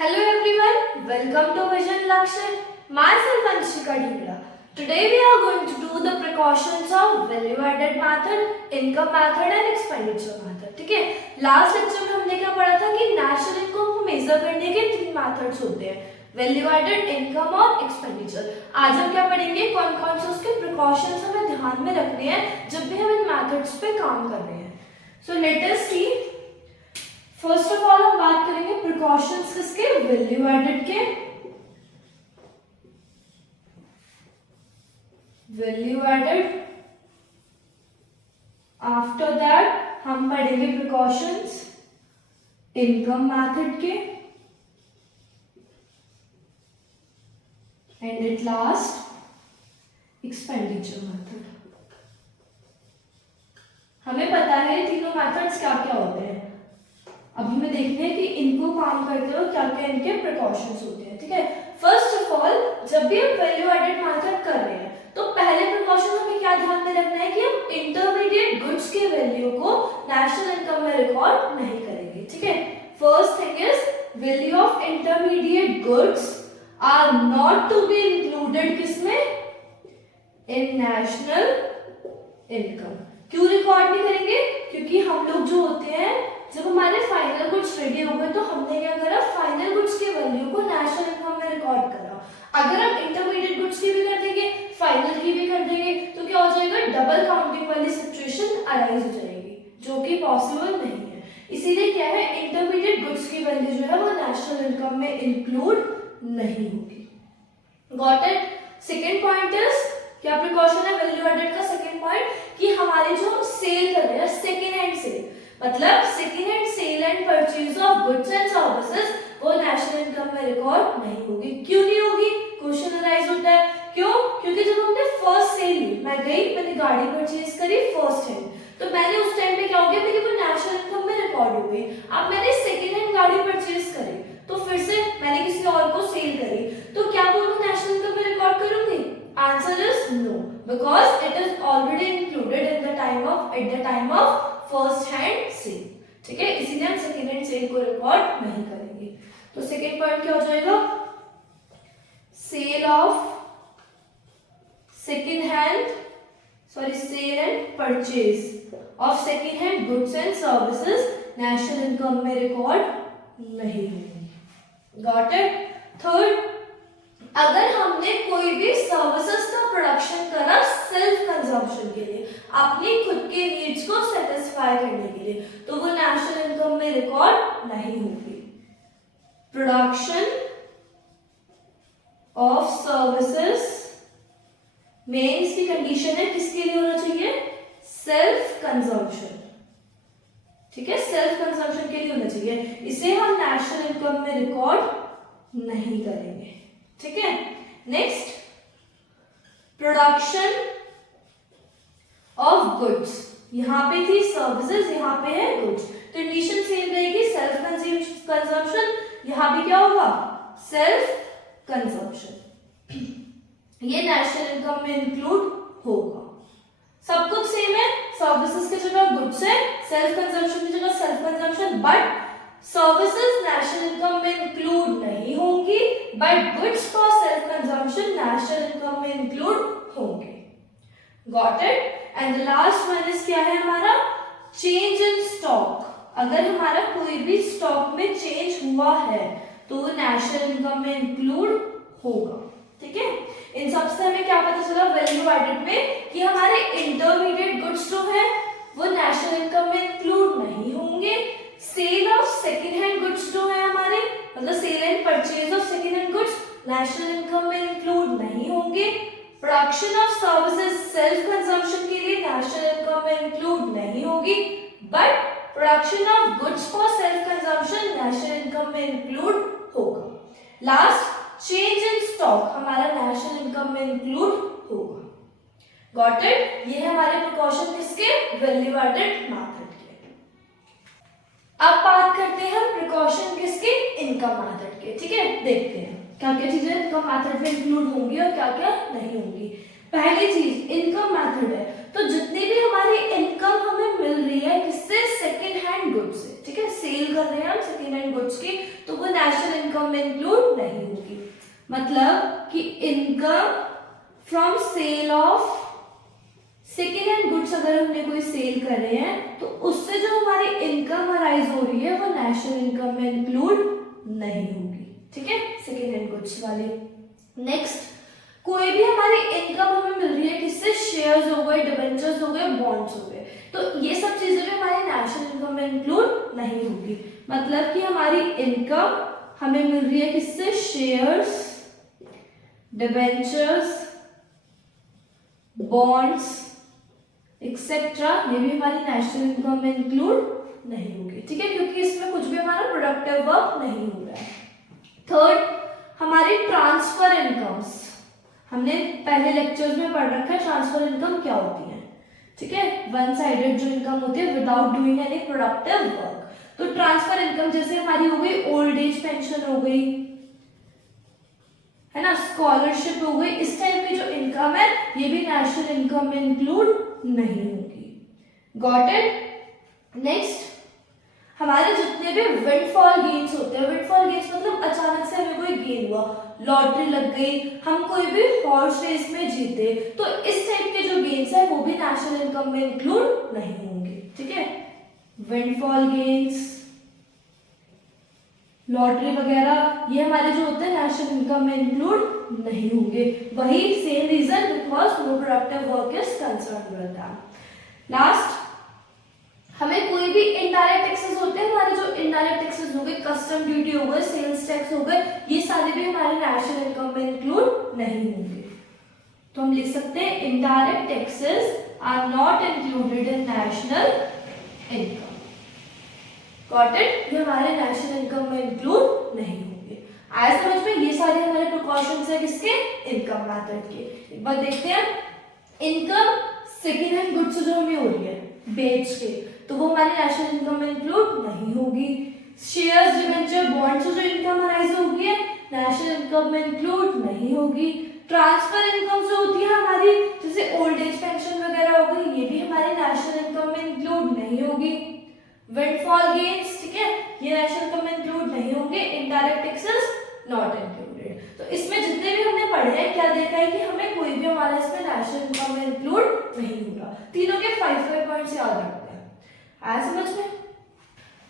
Hello everyone, welcome to Vision Lakshya. Myself Anshika Dhingra. Today we are going to do the precautions of value added method, income method and expenditure method. ठीक है, last lecture में हमने क्या पढ़ा था कि national income को major करने के 3 मेथड्स होते हैं, वैल्यू एडेड, इनकम और एक्सपेंडिचर. आज हम क्या पढ़ेंगे, कौन कौन से उसके प्रिकॉशंस हमें ध्यान में रखने हैं जब भी हम इन मेथड्स पे काम कर रहे हैं. So let us see. First of all हम बात करेंगे प्रिकॉशंस किसके, वैल्यू एडेड के. Value added. आफ्टर दैट हम पढ़ेंगे प्रिकॉशंस इनकम मेथड के. And at last expenditure method. हमें पता है तीनों मेथड्स क्या क्या होते हैं. अभी हमें देखते हैं कि इनको काम करते हो क्या क्या इनके प्रिकॉशंस होते हैं. ठीक है, फर्स्ट ऑफ ऑल जब भी हम वैल्यू एडेड मेथड कर रहे हैं तो पहले प्रिकॉशन हमें क्या ध्यान में रखना है कि हम इंटरमीडिएट गुड्स के वैल्यू को नेशनल इनकम में रिकॉर्ड नहीं करेंगे. ठीक है, first thing is value of intermediate goods are not to be included किसमें, इन नेशनल इनकम. क्यों रिकॉर्ड नहीं करेंगे, क्योंकि हम लोग जो होते हैं जब हमारे फाइनल गुड्स रेडी हो गए तो हमने क्या करा, फाइनल गुड्स के वैल्यू को नेशनल इनकम में रिकॉर्ड करा. अगर हम इंटरमीडिएट गुड्स की भी कर देंगे, फाइनल की भी कर देंगे तो क्या हो जाएगा, डबल काउंटिंग वाली सिचुएशन अराइज हो जाएगी, जो कि पॉसिबल नहीं है. इसीलिए क्या है, इंटरमीडिएट गुड्स की वैल्यू जो है वो नेशनल इनकम में इंक्लूड नहीं होगी. Got it. Second point is, क्या प्रिकॉशन है वैल्यू एडेड का सेकेंड पॉइंट, कि हमारे जो हम सेल कर रहे हैं सेकेंड हैंड सेल, मतलब second hand sale and purchase of goods and services, वो नेशनल इनकम में रिकॉर्ड नहीं होगी. क्यों नहीं होगी, क्वेश्चन अराइज होता है. क्यों, क्योंकि जब हमने फर्स्ट सेल ली, मैंने गाड़ी परचेज करी फर्स्ट हैंड, तो मैंने उस टाइम पे क्या हो गया, मेरी वो नेशनल इनकम में रिकॉर्ड हो गई. अब मैंने सेकेंड हैंड गाड़ी परचेज करी तो फिर से मैंने किसी और को सेल करी, तो क्या वो नेशनल इनकम में रिकॉर्ड करूंगी? Answer is no, because it is already included at the time of first hand sale. ठीक है, इसीलिए हम सेकेंड हैंड सेल को रिकॉर्ड नहीं करेंगे. तो सेकेंड पॉइंट क्या हो जाएगा, sale and purchase of second hand goods and services national income में रिकॉर्ड नहीं होगी. Got it. थर्ड, अगर हमने कोई भी सर्विसेज का प्रोडक्शन करा सेल्फ कंजम्पशन के लिए, अपनी खुद के नीड्स को सेटिस्फाई करने के लिए, तो वो नेशनल इनकम में रिकॉर्ड नहीं होगी. प्रोडक्शन ऑफ सर्विसेज मेंस की कंडीशन है किसके लिए होना चाहिए, सेल्फ कंजम्पशन. ठीक है, सेल्फ कंजम्पशन के लिए होना चाहिए, इसे हम नेशनल इनकम में रिकॉर्ड नहीं करेंगे. ठीक है, नेक्स्ट, प्रोडक्शन ऑफ गुड्स. यहां पे थी सर्विसेज, यहां पे है गुड्स, कंडीशन सेम रहेगी, सेल्फ कंजम्पशन. यहां भी क्या होगा, सेल्फ कंजम्पशन. ये नेशनल इनकम में इंक्लूड होगा. सब कुछ सेम है, सर्विसेज की जगह गुड्स है, सेल्फ कंजम्पशन की जगह self consumption, but services national income में इंक्लूड नहीं होंगी, but goods for self consumption national income में इंक्लूड होंगे. Got it. And the last one is क्या है हमारा, चेंज इन स्टॉक. अगर हमारा कोई भी स्टॉक में चेंज हुआ है तो वो नेशनल इनकम में इंक्लूड होगा. ठीक है, इन सबसे हमें क्या पता चला वैल्यू एडेड में, कि हमारे इंटरमीडिएट गुड्स जो है वो नेशनल इनकम में इंक्लूड नहीं होंगे. Sale of second hand goods जो है हमारे, मतलब sale and purchase of second hand goods national income में इंक्लूड नहीं होंगे. Production of services self consumption के लिए नेशनल इनकम में इंक्लूड नहीं होगी, but production of goods for self consumption national income में इंक्लूड होगा. लास्ट, चेंज इन स्टॉक हमारा नेशनल इनकम में इंक्लूड होगा. Got it. ये है हमारे प्रिकॉशन किसके, वैल्यू एडेड मेथड के. अब बात करते हैं हम प्रिकॉशन किसके, इनकम मेथड के. ठीक है, देखते हैं क्या क्या चीजें इनकम मेथड में इंक्लूड होंगी और क्या क्या नहीं होंगी. पहली चीज इनकम मेथड है, तो जितनी भी हमारी इनकम हमें मिल रही है किससे, सेकेंड हैंड गुड्स से. ठीक है, सेल कर रहे हैं हम सेकेंड हैंड गुड्स की, तो वो नेशनल इनकम इनकम में इंक्लूड नहीं होगी। मतलब कि income from sale of second hand goods अगर हमने कोई सेल कर रहे हैं तो उससे जो हमारी इनकम अराइज हो रही है वो नेशनल इनकम में इंक्लूड नहीं होगी। ठीक है, सेकेंड हैंड गुड्स वाली। नेक्स्ट, कोई भी हमारी इनकम हमें मिल रही है किससे, शेयर्स हो गए, डिबेंचर्स हो गए, बॉन्ड्स हो गए, तो ये सब चीजें भी हमारी नेशनल इनकम में इंक्लूड नहीं होगी। मतलब कि हमारी इनकम हमें मिल रही है किससे, शेयर्स, डिबेंचर्स, बॉन्ड्स एक्सेट्रा, ये भी हमारी नेशनल इनकम में इंक्लूड नहीं होगी। ठीक है, क्योंकि इसमें कुछ भी हमारा प्रोडक्टिव वर्क नहीं हो रहा है। थर्ड, हमारी ट्रांसफर इनकम्स, हमने पहले लेक्चर्स में पढ़ रखा है ट्रांसफर इनकम क्या होती है। ठीक है, वन साइडेड जो इनकम होती है without doing any productive work. तो ट्रांसफर इनकम जैसे हमारी हो गई ओल्ड एज पेंशन हो गई, है ना, स्कॉलरशिप हो गई, इस टाइप की जो इनकम है ये भी नेशनल इनकम में इंक्लूड नहीं होगी। Got it. नेक्स्ट, हमारे जितने भी विंडफॉल गेन्स होते हैं, विंडफॉल गेन्स मतलब अचानक से हमें कोई गेन हुआ, लॉटरी लग गई, हम कोई भी हॉर्स रेस में जीते, तो इस टाइप के जो गेन्स है वो भी नेशनल इनकम में इंक्लूड नहीं होंगे। ठीक है, विंडफॉल गेन्स, लॉटरी वगैरह ये हमारे जो होते हैं नेशनल इनकम में इंक्लूड नहीं होंगे। वही same reason, because no productive work is concerned with that. Last, हमें कोई भी इनडायरेक्ट टैक्सेस होते हैं, हमारे जो इनडायरेक्ट टैक्सेस हो गए, कस्टम ड्यूटी हो गए, सेल्स टैक्स हो गए, ये सारे भी हमारे नेशनल इनकम में इंक्लूड नहीं होंगे। तो हम लिख सकते हैं indirect taxes are not included in national income. Got it, ये हमारे नेशनल इनकम में इंक्लूड नहीं होंगे। आया समझ में, ये सारे हमारे प्रिकॉशंस है किसके, इनकम मेथड के। एक बार देखते हैं, इनकम सेकेंड हैंड गुड्स जो हमें हो रही है बेच के, तो वो हमारी नेशनल इनकम में इंक्लूड नहीं होगी। शेयर्स, डिबेंचर, बॉन्ड्स से जो इनकम अराइज होगी है नेशनल इनकम में इंक्लूड नहीं होगी। ट्रांसफर इनकम जो होती है हमारी, जैसे ओल्ड एज पेंशन वगैरह हो गई, ये भी हमारी नेशनल इनकम में इंक्लूड नहीं होगी। विंडफॉल गेन्स, ठीक है, ये नेशनल इनकम में इंक्लूड नहीं होंगे। Indirect taxes not included. तो इसमें जितने भी हमने पढ़े हैं, क्या देखा है कि हमें कोई भी हमारा इसमें नेशनल इनकम में इंक्लूड नहीं होगा। तीनों के 5 पॉइंट्स याद रखते हैं। आया समझ में।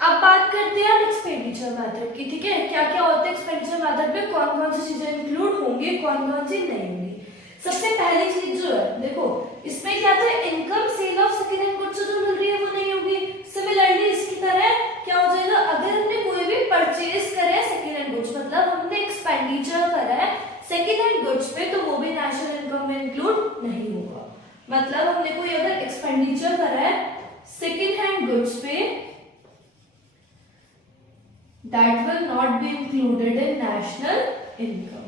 अब बात करते हैं एक्सपेंडिचर मेथड की। ठीक है, क्या क्या होता है एक्सपेंडिचर मेथड में, कौन कौन सी चीजें इंक्लूड होंगी, कौन कौन सी नहीं होंगी। सबसे पहली चीज जो है, देखो इसमें क्या था, income sale of second hand goods जो मिल रही है वो नहीं होगी। सिमिलरली इसकी तरह क्या हो जाएगा, अगर हमने कोई भी परचेज करे है सेकेंड हैंड गुड्स, मतलब हमने एक्सपेंडिचर करा है सेकेंड हैंड गुड्स पे, तो वो भी नेशनल इनकम में इंक्लूड नहीं होगा। मतलब हमने कोई अगर एक्सपेंडिचर करा है सेकेंड हैंड गुड्स पे, that will not be included in national income.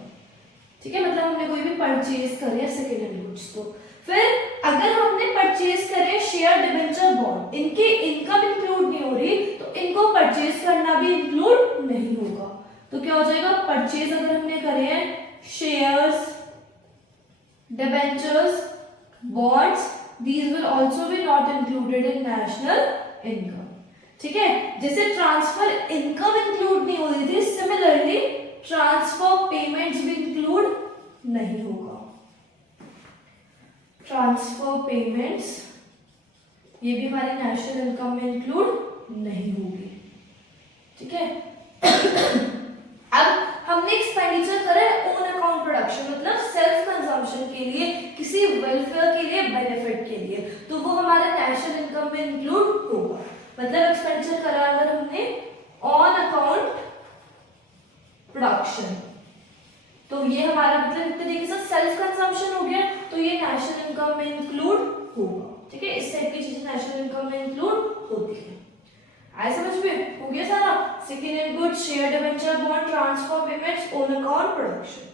ठीक है, मतलब हमने कोई भी परचेज करे सेकेंड हैंड गुड्स, तो फिर अगर हमने परचेज करे शेयर, डिबेंचर, बॉन्ड, इनकी इनकम इंक्लूड नहीं हो रही, तो इनको परचेज करना भी इंक्लूड नहीं होगा। तो क्या हो जाएगा, परचेज अगर हमने करे हैं shares, debentures, bonds, these will also be not included in national income. ठीक है, जैसे ट्रांसफर इनकम इंक्लूड नहीं हो रही थी, सिमिलरली ट्रांसफर पेमेंट्स भी इंक्लूड नहीं होगा। ट्रांसफर पेमेंट्स ये भी हमारी नेशनल इनकम में इंक्लूड नहीं होगी। ठीक है, अब हमने एक्सपेंडिचर करा है ओन अकाउंट प्रोडक्शन, मतलब सेल्फ कंजम्पशन के लिए, किसी वेलफेयर के लिए, बेनिफिट के लिए, तो वो हमारे नेशनल इनकम में इंक्लूड होगा। मतलब एक्सपेंडिचर करा अगर हमने ऑन अकाउंट प्रोडक्शन, तो ये हमारा मतलब एक तरीके से सेल्फ कंजम्पशन हो गया, तो ये नेशनल इनकम में इंक्लूड होगा। ठीक है, इस टाइप की चीजें नेशनल इनकम में इंक्लूड होती है। आया समझ में, हो गया सारा। Second hand goods, share, debenture, bond, transfer payments, own account production.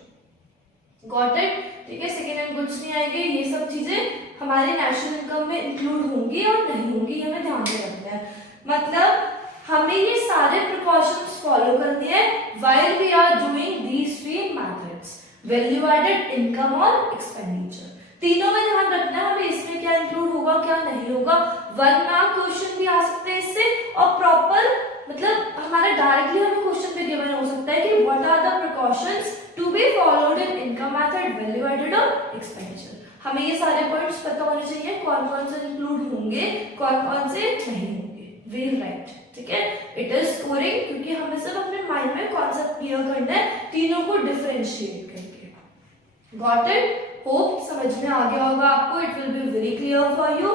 Got it. ठीक है, सेकेंड हैंड गुड्स नहीं आएंगे, ये सब चीजें हमारे नेशनल इनकम में इंक्लूड होंगी और नहीं होंगी, हमें ध्यान में रखना है। मतलब हमें ये सारे प्रिकॉशंस फॉलो करने हैं while we are doing these three methods, value added, income और एक्सपेंडिचर। तीनों में ध्यान रखना है हमें, इसमें क्या इंक्लूड होगा क्या नहीं होगा। 1 मार्क क्वेश्चन भी आ सकते हैं इससे, और प्रॉपर मतलब हमारा डायरेक्टली हमें क्वेश्चन पे गिवन हो सकता है कि what are the precautions to be followed in income method, value added और एक्सपेंडिचर। हमें ये सारे पॉइंट्स पता होने चाहिए, कौन कौन से इंक्लूड होंगे, कौन कौन से नहीं होंगे। वेरी राइट, ठीक है। इट इज स्कोरिंग, क्योंकि हमें सिर्फ अपने माइंड में कॉन्सेप्ट क्लियर करना है, तीनों को डिफरेंशिएट करके। Got it? होप समझ में आ गया होगा आपको। It will be very clear for you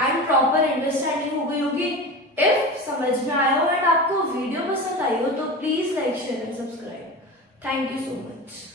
and proper understanding हो गई होगी। इफ समझ में आया हो एंड आपको वीडियो पसंद आई हो तो please like, share and subscribe. Thank you so much.